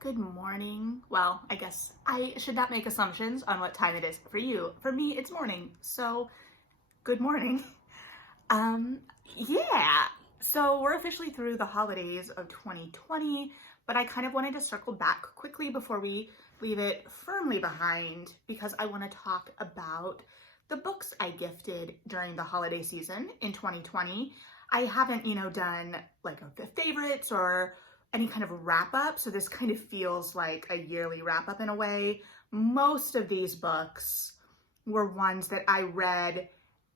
Good morning. Well, I guess I should not make assumptions on what time it is for you. For me, it's morning. So, good morning. Yeah. So we're officially through the holidays of 2020, but I kind of wanted to circle back quickly before we leave it firmly behind because I want to talk about the books I gifted during the holiday season in 2020. I haven't, done like a favorites or any kind of wrap up. So this kind of feels like a yearly wrap up in a way. Most of these books were ones that I read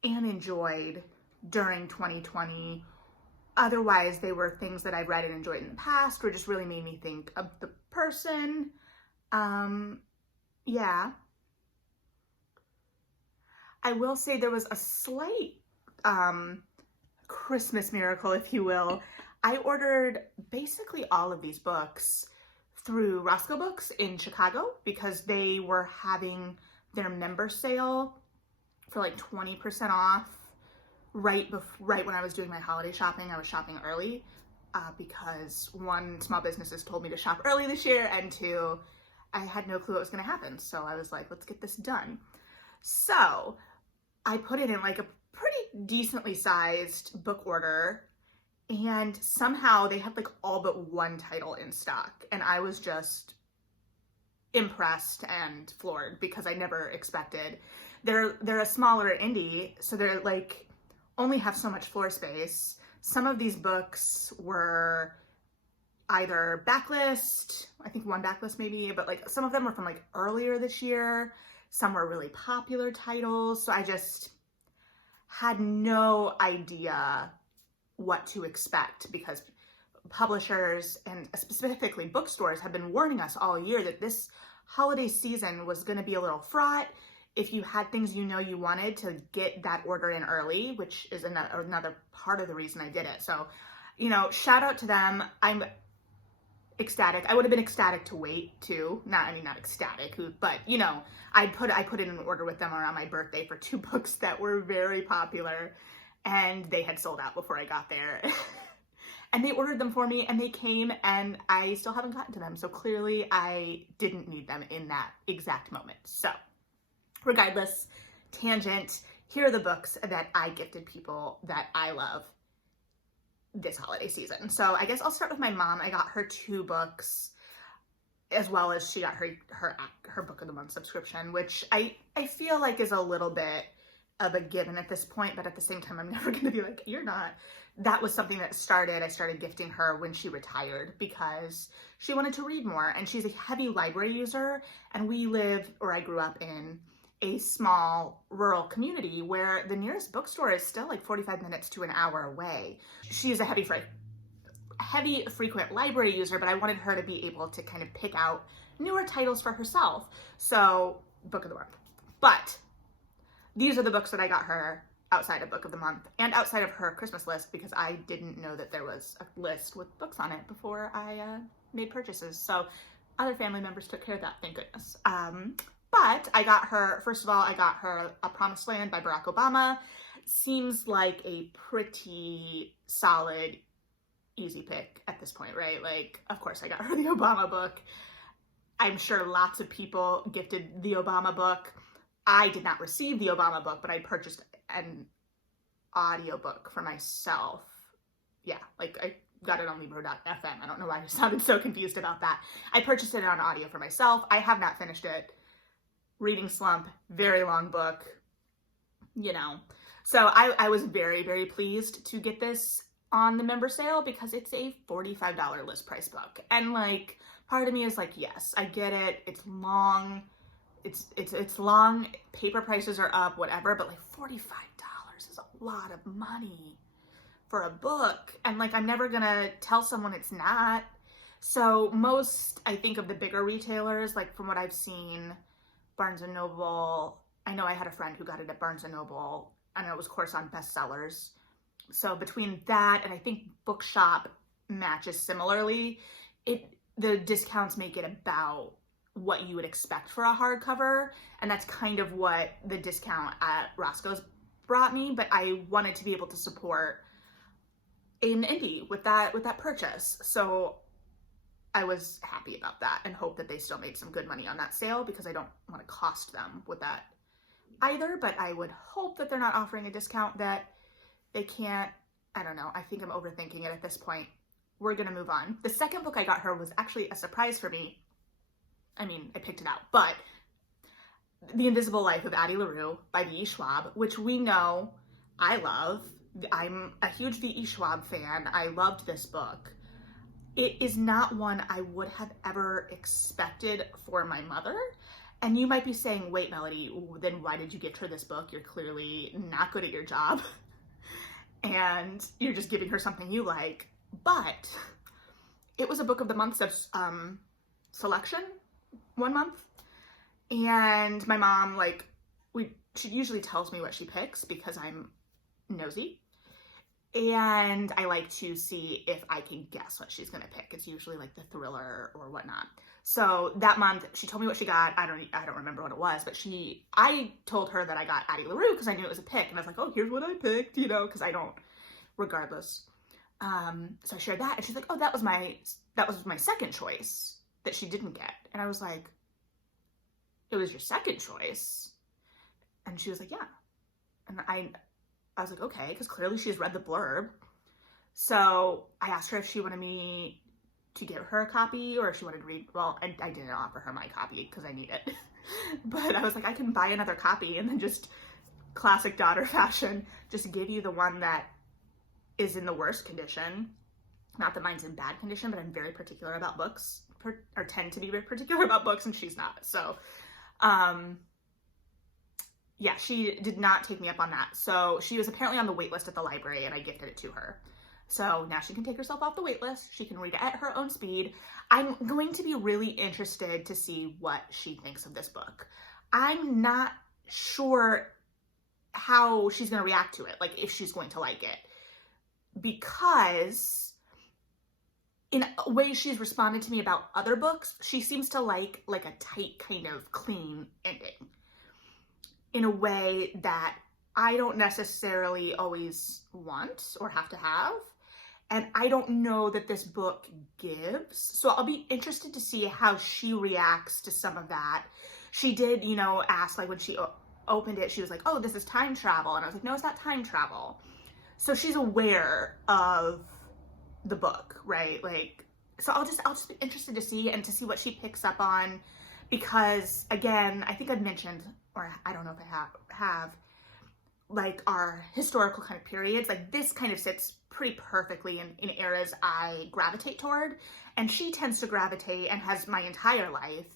and enjoyed during 2020. Otherwise, they were things that I read and enjoyed in the past or just really made me think of the person. Yeah. I will say there was a slight Christmas miracle, if you will. I ordered basically all of these books through Roscoe Books in Chicago because they were having their member sale for like 20% off right when I was doing my holiday shopping. I was shopping early because one, small businesses told me to shop early this year, and two, I had no clue what was going to happen. So I was like, let's get this done. So I put it in like a pretty decently sized book order, and somehow they had like all but one title in stock, and I was just impressed and floored because I never expected. They're a smaller indie, so they're like only have so much floor space. Some of these books were either backlist, I think one backlist maybe, but like some of them were from like earlier this year. Some were really popular titles, so I just had no idea what to expect because publishers and specifically bookstores have been warning us all year that this holiday season was going to be a little fraught. If you had things you wanted to get that order in early, which is another part of the reason I did it. So, shout out to them. I'm ecstatic. I would have been ecstatic to wait too. Not ecstatic, but I put in an order with them around my birthday for 2 books that were very popular, and they had sold out before I got there. And they ordered them for me, and they came, and I still haven't gotten to them. So clearly I didn't need them in that exact moment. So regardless, tangent, here are the books that I gifted people that I love this holiday season. So I guess I'll start with my mom. I got her 2 books, as well as she got her book of the month subscription, which I feel like is a little bit of a given at this point, but at the same time, I'm never going to be like, you're not. That was something that I started gifting her when she retired because she wanted to read more, and she's a heavy library user, and I grew up in a small rural community where the nearest bookstore is still like 45 minutes to an hour away. She's a heavy frequent library user, but I wanted her to be able to kind of pick out newer titles for herself. So, book of the month. But these are the books that I got her outside of book of the month and outside of her Christmas list because I didn't know that there was a list with books on it before I made purchases. So other family members took care of that, thank goodness. But I got her, first of all, A Promised Land by Barack Obama. Seems like a pretty solid, easy pick at this point, right? Like, of course I got her the Obama book. I'm sure lots of people gifted the Obama book. I did not receive the Obama book, but I purchased an audiobook for myself. Yeah, like I got it on LaRue.fm. I don't know why I sounded so confused about that. I purchased it on audio for myself. I have not finished it. Reading slump, very long book, So I was very, very pleased to get this on the member sale because it's a $45 list price book. And like, part of me is like, yes, I get it. It's long. It's long, paper prices are up, whatever, but like $45 is a lot of money for a book. And like, I'm never gonna tell someone it's not. So most, I think, of the bigger retailers, like from what I've seen, Barnes & Noble, I know I had a friend who got it at Barnes & Noble. I know it was, of course, on bestsellers. So between that and I think Bookshop matches similarly, the discounts make it about what you would expect for a hardcover, and that's kind of what the discount at Roscoe's brought me, but I wanted to be able to support an indie with that purchase. So I was happy about that and hope that they still made some good money on that sale, because I don't want to cost them with that either, but I would hope that they're not offering a discount that they can't. I don't know. I think I'm overthinking it at this point. We're going to move on. The second book I got her was actually a surprise for me. I mean, I picked it out, but The Invisible Life of Addie LaRue by V.E. Schwab, which we know I love. I'm a huge V.E. Schwab fan. I loved this book. It is not one I would have ever expected for my mother. And you might be saying, wait, Melody, then why did you get her this book? You're clearly not good at your job. And you're just giving her something you like. But it was a book of the month selection, 1 month. And my mom, like, she usually tells me what she picks because I'm nosy. And I like to see if I can guess what she's gonna pick. It's usually like the thriller or whatnot. So that month, she told me what she got. I don't remember what it was, but I told her that I got Addie LaRue because I knew it was a pick. And I was like, oh, here's what I picked, you know, because I don't, regardless. So I shared that, and she's like, oh, that was my second choice that she didn't get. And I was like, it was your second choice? And she was like, yeah. And I was like, okay, because clearly she's read the blurb. So I asked her if she wanted me to give her a copy or if she wanted to read. Well, I didn't offer her my copy because I need it. But I was like, I can buy another copy and then just classic daughter fashion, just give you the one that is in the worst condition. Not that mine's in bad condition, but I'm very particular about books, or tend to be very particular about books, and she's not. So, yeah, she did not take me up on that. So she was apparently on the wait list at the library, and I gifted it to her. So now she can take herself off the wait list. She can read it at her own speed. I'm going to be really interested to see what she thinks of this book. I'm not sure how she's going to react to it, like if she's going to like it. Because in a way she's responded to me about other books, she seems to like a tight kind of clean ending in a way that I don't necessarily always want or have to have. And I don't know that this book gives. So I'll be interested to see how she reacts to some of that. She did, you know, ask, like when she opened it, she was like, oh, this is time travel. And I was like, no, it's not time travel. So she's aware of the book, right? Like, so I'll just be interested to see and to see what she picks up on, because again, I think I've mentioned, or I don't know if I have, like our historical kind of periods, like this kind of sits pretty perfectly in eras I gravitate toward, and she tends to gravitate and has my entire life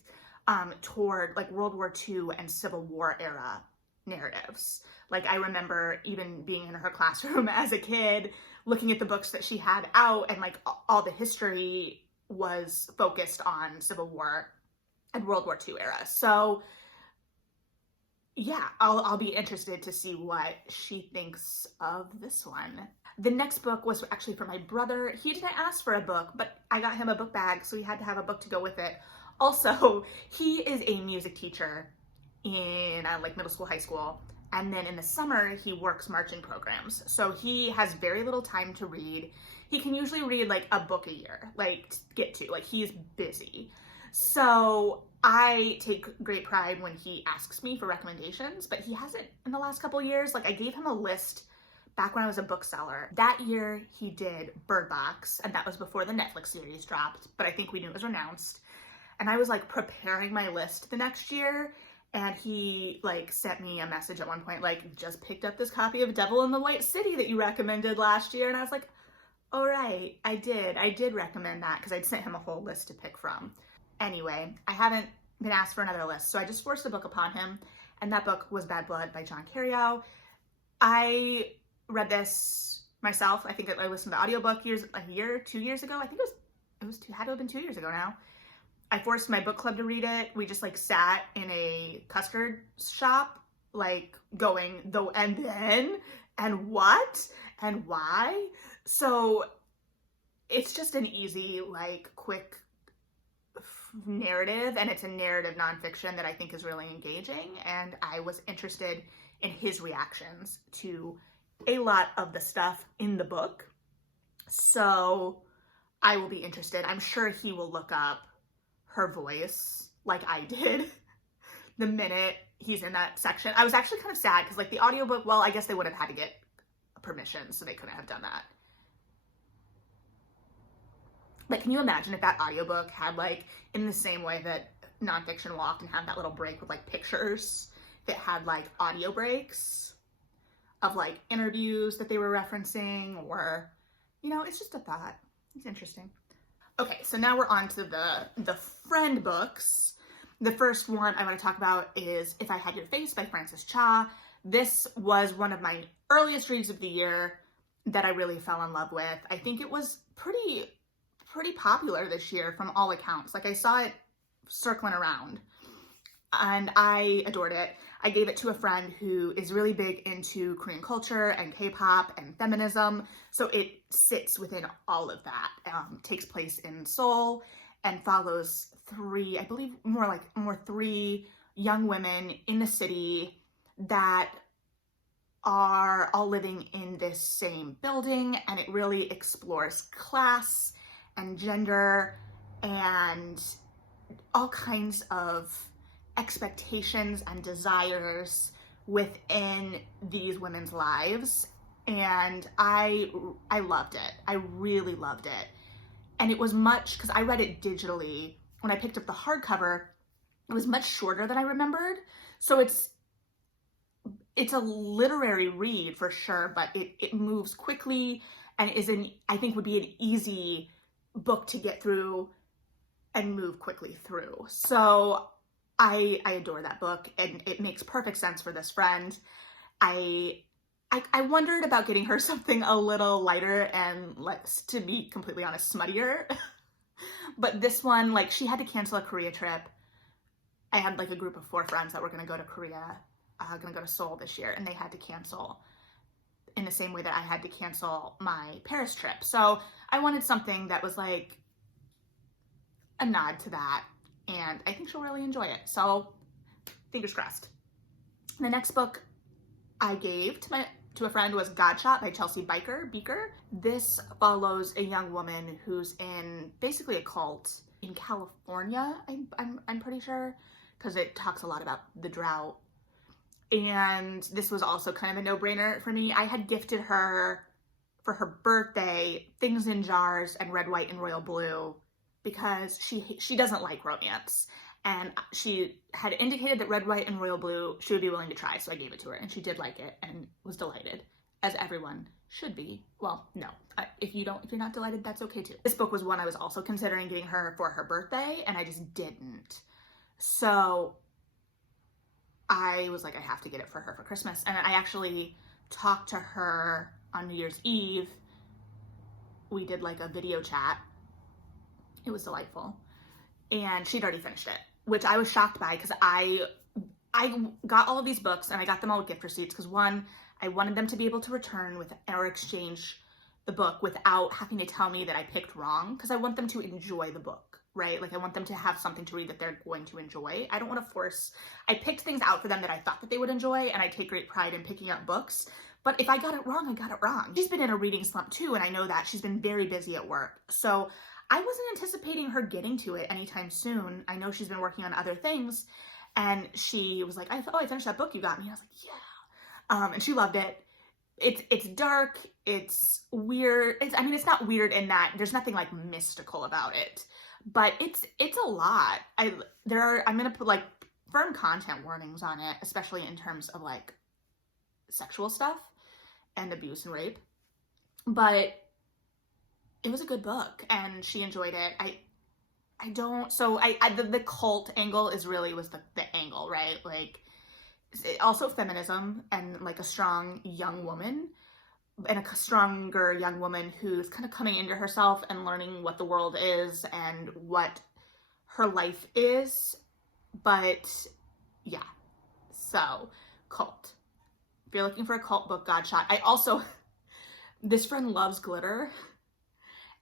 toward like World War II and Civil War era narratives. Like I remember even being in her classroom as a kid, looking at the books that she had out, and like all the history was focused on Civil War and World War II era. So yeah, I'll be interested to see what she thinks of this one. The next book was actually for my brother. He didn't ask for a book, but I got him a book bag, so he had to have a book to go with it. Also, he is a music teacher in like middle school, high school, and then in the summer he works marching programs. So he has very little time to read. He can usually read like a book a year, like get to, like he's busy. So I take great pride when he asks me for recommendations, but he hasn't in the last couple years. Like I gave him a list back when I was a bookseller. That year he did Bird Box, and that was before the Netflix series dropped, but I think we knew it was announced. And I was like preparing my list the next year, and he like sent me a message at one point, like, just picked up this copy of Devil in the White City that you recommended last year. And I was like, all right, I did recommend that, because I'd sent him a whole list to pick from. Anyway, I haven't been asked for another list, so I just forced a book upon him, and that book was Bad Blood by John Carreyrou. I read this myself. I think I listened to the audiobook 2 years ago. I think it had to have been 2 years ago now. I forced my book club to read it. We just like sat in a custard shop, like going though and then and what and why. So it's just an easy, like quick narrative, and it's a narrative nonfiction that I think is really engaging, and I was interested in his reactions to a lot of the stuff in the book. So I will be interested. I'm sure he will look up her voice like I did the minute he's in that section. I was actually kind of sad because like the audiobook, well, I guess they would have had to get permission, so they couldn't have done that. Like, can you imagine if that audiobook had like, in the same way that nonfiction walked and had that little break with like pictures, that had like audio breaks of like interviews that they were referencing, or, you know, it's just a thought. It's interesting. Okay, so now we're on to the friend books. The first one I want to talk about is If I Had Your Face by Frances Cha. This was one of my earliest reads of the year that I really fell in love with. I think it was pretty popular this year from all accounts. Like, I saw it circling around and I adored it. I gave it to a friend who is really big into Korean culture and K-pop and feminism, so it sits within all of that. Takes place in Seoul and follows three young women in the city that are all living in this same building, and it really explores class and gender and all kinds of expectations and desires within these women's lives. And I loved it. I really loved it. And it was much, because I read it digitally, when I picked up the hardcover, it was much shorter than I remembered. So it's a literary read for sure, but it moves quickly and I think would be an easy book to get through and move quickly through. So I adore that book, and it makes perfect sense for this friend. I wondered about getting her something a little lighter and, to be completely honest, smuttier. But this one, like, she had to cancel a Korea trip. I had like a group of 4 friends that were going to go to Korea, going to go to Seoul this year, and they had to cancel in the same way that I had to cancel my Paris trip. So I wanted something that was like a nod to that, and I think she'll really enjoy it. So fingers crossed. The next book I gave to a friend was Godshot by Chelsea Bieker. This follows a young woman who's in basically a cult in California, I'm pretty sure, because it talks a lot about the drought. And this was also kind of a no-brainer for me. I had gifted her for her birthday Things in Jars and Red, White, and Royal Blue because she doesn't like romance. And she had indicated that Red, White, and Royal Blue she would be willing to try, so I gave it to her, and she did like it and was delighted, as everyone should be. Well, no, if you're not delighted, that's okay too. This book was one I was also considering getting her for her birthday, and I just didn't. So I was like, I have to get it for her for Christmas. And I actually talked to her on New Year's Eve. We did like a video chat. It was delightful. And she'd already finished it, which I was shocked by, because I got all of these books and I got them all with gift receipts because, one, I wanted them to be able to return with or exchange the book without having to tell me that I picked wrong, because I want them to enjoy the book, right? Like, I want them to have something to read that they're going to enjoy. I don't want to force. I picked things out for them that I thought that they would enjoy, and I take great pride in picking out books. But if I got it wrong, I got it wrong. She's been in a reading slump too, and I know that. She's been very busy at work. So I wasn't anticipating her getting to it anytime soon. I know she's been working on other things, and she was like, I finished that book you got me. And I was like, yeah. And she loved it. It's dark, it's weird. It's not weird in that there's nothing like mystical about it, but it's a lot. I'm gonna put like firm content warnings on it, especially in terms of like sexual stuff and abuse and rape. But it was a good book and she enjoyed it. The cult angle was the angle, right? Like, also feminism and like a strong young woman, and a stronger young woman who's kind of coming into herself and learning what the world is and what her life is. But yeah, so cult. If you're looking for a cult book, Godshot. This friend loves glitter.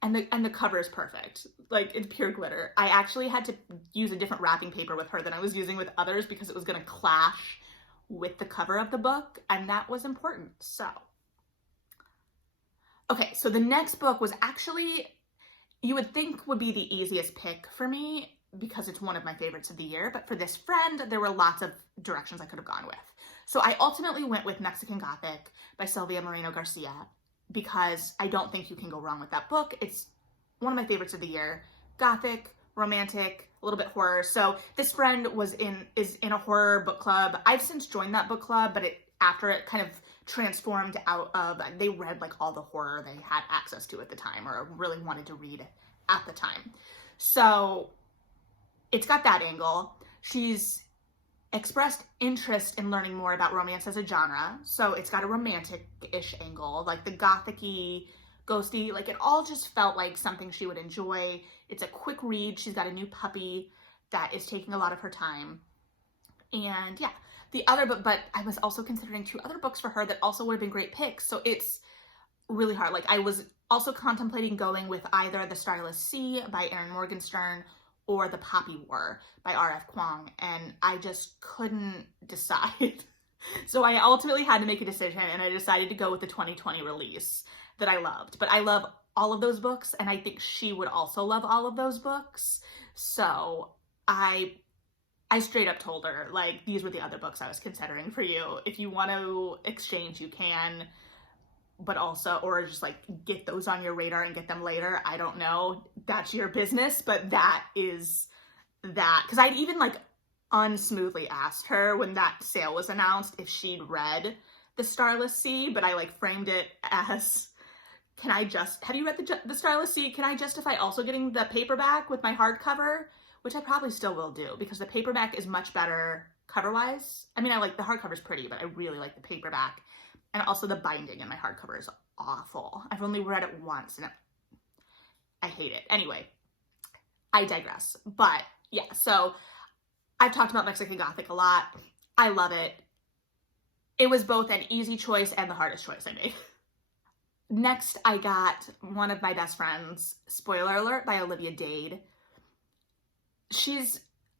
And the cover is perfect. Like, it's pure glitter. I actually had to use a different wrapping paper with her than I was using with others because it was going to clash with the cover of the book, and that was important. So, okay, so the next book was actually you would think would be the easiest pick for me because it's one of my favorites of the year. But for this friend, there were lots of directions I could have gone with. So I ultimately went with Mexican Gothic by Silvia Moreno-Garcia because I don't think you can go wrong with that book. It's one of my favorites of the year. Gothic, romantic, a little bit horror. So this friend is in a horror book club. I've since joined that book club, but after it kind of transformed out of, they read like all the horror they had access to at the time or really wanted to read at the time. So it's got that angle. She's expressed interest in learning more about romance as a genre. So it's got a romantic-ish angle, like the gothic-y, ghosty, like it all just felt like something she would enjoy. It's a quick read. She's got a new puppy that is taking a lot of her time. And yeah, the other book, but I was also considering 2 other books for her that also would have been great picks. So it's really hard. Like I was also contemplating going with either The Starless Sea by Erin Morgenstern or The Poppy War by R.F. Kuang, and I just couldn't decide. So I ultimately had to make a decision, and I decided to go with the 2020 release that I loved. But I love all of those books, and I think she would also love all of those books. So I straight up told her, like, these were the other books I was considering for you. If you want to exchange, you can, but also, or just like get those on your radar and get them later. I don't know. That's your business, but that is that. Because I'd even like unsmoothly asked her when that sale was announced if she'd read The Starless Sea, but I like framed it as, have you read The Starless Sea? Can I justify also getting the paperback with my hardcover? Which I probably still will do because the paperback is much better cover-wise. I mean, I like the hardcover's pretty, but I really like the paperback. And also the binding in my hardcover is awful. I've only read it once and I hate it. Anyway, I digress. But yeah, so I've talked about Mexican Gothic a lot. I love it. It was both an easy choice and the hardest choice I made. Next, I got one of my best friends, Spoiler Alert by Olivia Dade.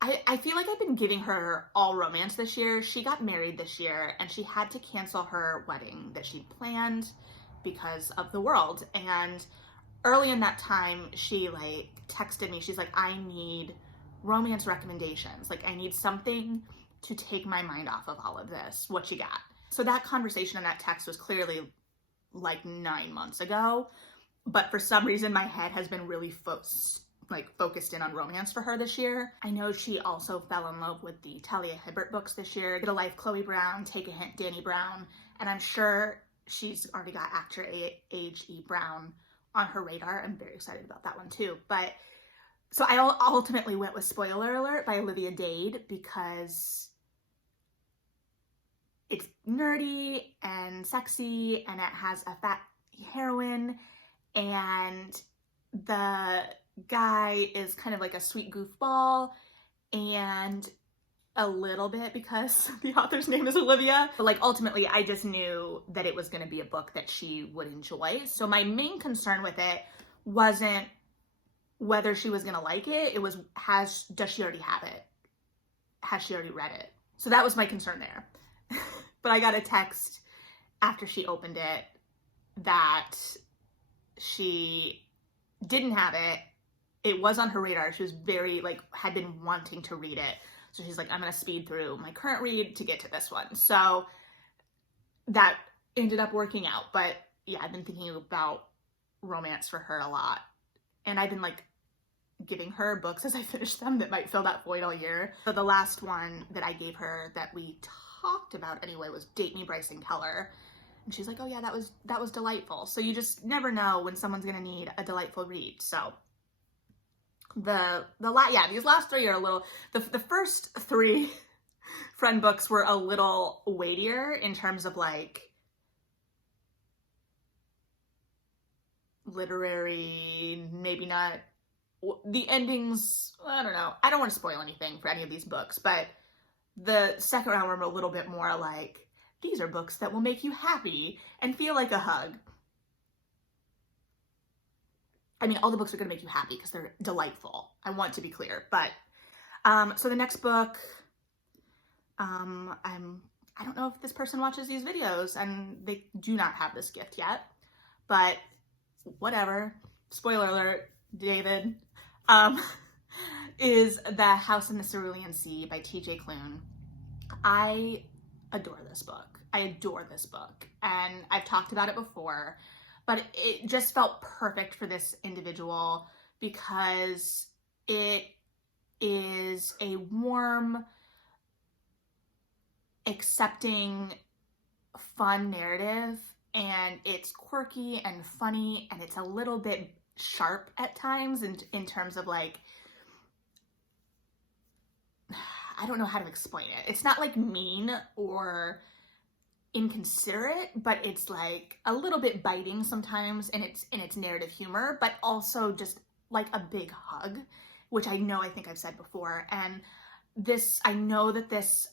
I feel like I've been giving her all romance this year. She got married this year and she had to cancel her wedding that she'd planned because of the world. And early in that time, she like texted me. She's like, I need romance recommendations. Like I need something to take my mind off of all of this. What you got? So that conversation and that text was clearly like 9 months ago. But for some reason, my head has been really focused in on romance for her this year. I know she also fell in love with the Talia Hibbert books this year. Get a Life, Chloe Brown, Take a Hint, Danny Brown, and I'm sure she's already got actor H.E. Brown on her radar. I'm very excited about that one too. But so I ultimately went with Spoiler Alert by Olivia Dade because it's nerdy and sexy and it has a fat heroine and the guy is kind of like a sweet goofball and a little bit because the author's name is Olivia. But like ultimately I just knew that it was going to be a book that she would enjoy. So my main concern with it wasn't whether she was going to like it. It was, does she already have it? Has she already read it? So that was my concern there. But I got a text after she opened it that she didn't have it. It was on her radar. She was very, had been wanting to read it. So she's like, I'm going to speed through my current read to get to this one. So that ended up working out. But yeah, I've been thinking about romance for her a lot. And I've been giving her books as I finish them that might fill that void all year. So the last one that I gave her that we talked about anyway was Date Me, Bryson Keller. And she's like, oh yeah, that was delightful. So you just never know when someone's going to need a delightful read. So these last 3 are a little, the first 3 friend books were a little weightier in terms of literary, maybe not, the endings, I don't know. I don't want to spoil anything for any of these books, but the second round were a little bit more these are books that will make you happy and feel like a hug. I mean, all the books are going to make you happy because they're delightful. I want to be clear. But, so the next book, I don't know if this person watches these videos and they do not have this gift yet, but whatever. Spoiler alert, David, um, is The House in the Cerulean Sea by T.J. Klune. I adore this book. I adore this book. And I've talked about it before, but it just felt perfect for this individual because it is a warm, accepting, fun narrative, and it's quirky and funny, and it's a little bit sharp at times in terms of like, I don't know how to explain it. It's not like mean or inconsiderate, but it's like a little bit biting sometimes in its narrative humor, but also just like a big hug, which I think I've said before. And this, I know that this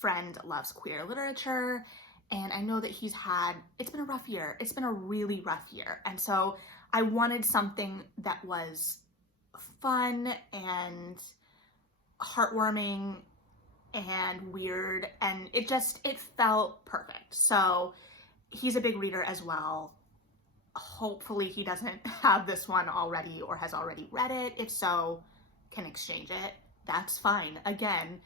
friend loves queer literature, and I know that it's been a rough year. It's been a really rough year. And so I wanted something that was fun and heartwarming and weird, and it felt perfect. So he's a big reader as well. Hopefully he doesn't have this one already or has already read it. If so, can exchange it. That's fine. Again,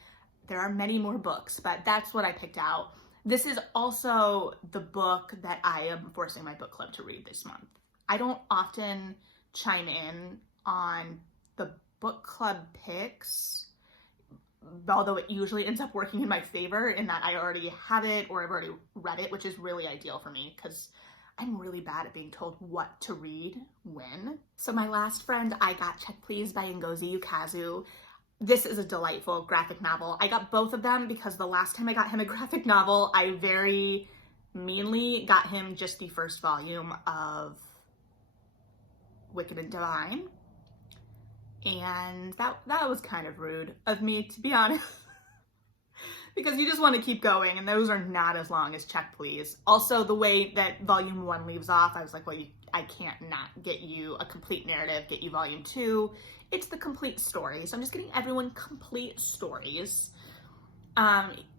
there are many more books, but that's what I picked out. This is also the book that I am forcing my book club to read this month. I don't often chime in on the book club picks, although it usually ends up working in my favor in that I already have it or I've already read it, which is really ideal for me because I'm really bad at being told what to read when. So my last friend I got, Check Please by Ngozi Ukazu. This is a delightful graphic novel. I got both of them because the last time I got him a graphic novel, I very meanly got him just the first volume of Wicked and Divine. And that was kind of rude of me, to be honest. Because you just want to keep going, and those are not as long as Check Please. Also, the way that volume 1 leaves off, I was like, well, I can't not get you a complete narrative, get you volume 2. It's the complete story. So I'm just getting everyone complete stories.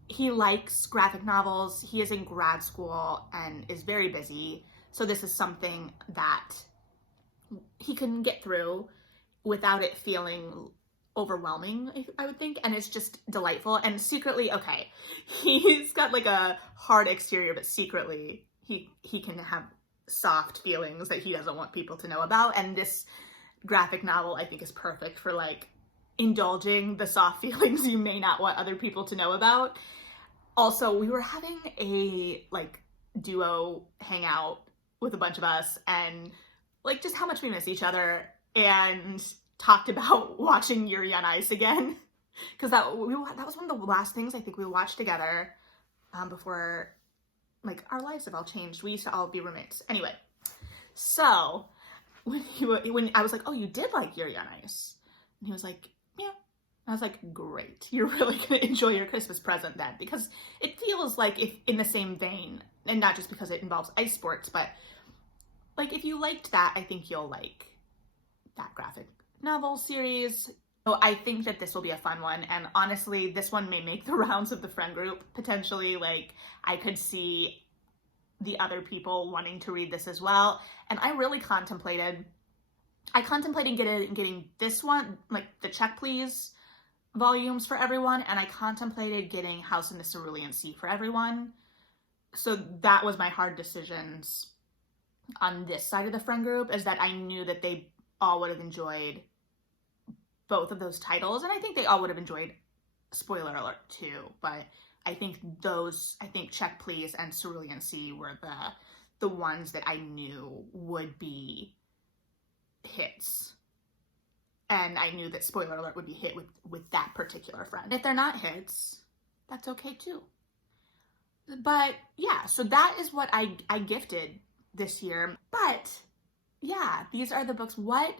He likes graphic novels. He is in grad school and is very busy. So this is something that he can get through without it feeling overwhelming, I would think, and it's just delightful. And secretly, okay, he's got like a hard exterior, but secretly he can have soft feelings that he doesn't want people to know about, and this graphic novel I think is perfect for like indulging the soft feelings you may not want other people to know about. Also, we were having a like duo hangout with a bunch of us, and like just how much we miss each other, and talked about watching Yuri on Ice again, because that was one of the last things I think we watched together before like our lives have all changed. We used to all be roommates. Anyway, so when I was like, oh, you did like Yuri on Ice, and he was like, yeah. I was like, great, you're really gonna enjoy your Christmas present then, because it feels like if in the same vein, and not just because it involves ice sports, but like if you liked that, I think you'll like that graphic novel series. So I think that this will be a fun one, and honestly, this one may make the rounds of the friend group potentially. Like I could see the other people wanting to read this as well, and I really contemplated getting this one, like the Check Please volumes for everyone, and I contemplated getting House in the Cerulean Sea for everyone. So that was my hard decisions on this side of the friend group, is that I knew that they all would have enjoyed both of those titles, and I think they all would have enjoyed Spoiler Alert too, but I think Check Please and Cerulean Sea were the ones that I knew would be hits, and I knew that Spoiler Alert would be hit with that particular friend. If they're not hits, that's okay too. But yeah, so that is what I gifted this year. But yeah, these are the books. What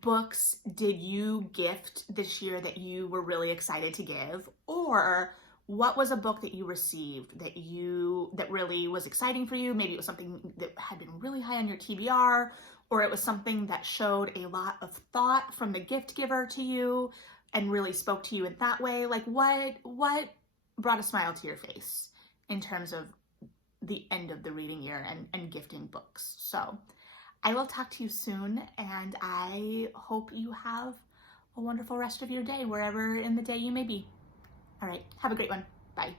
books did you gift this year that you were really excited to give? Or what was a book that you received that really was exciting for you? Maybe it was something that had been really high on your TBR, or it was something that showed a lot of thought from the gift giver to you and really spoke to you in that way. Like what brought a smile to your face in terms of the end of the reading year and gifting books? So I will talk to you soon, and I hope you have a wonderful rest of your day, wherever in the day you may be. All right, have a great one. Bye.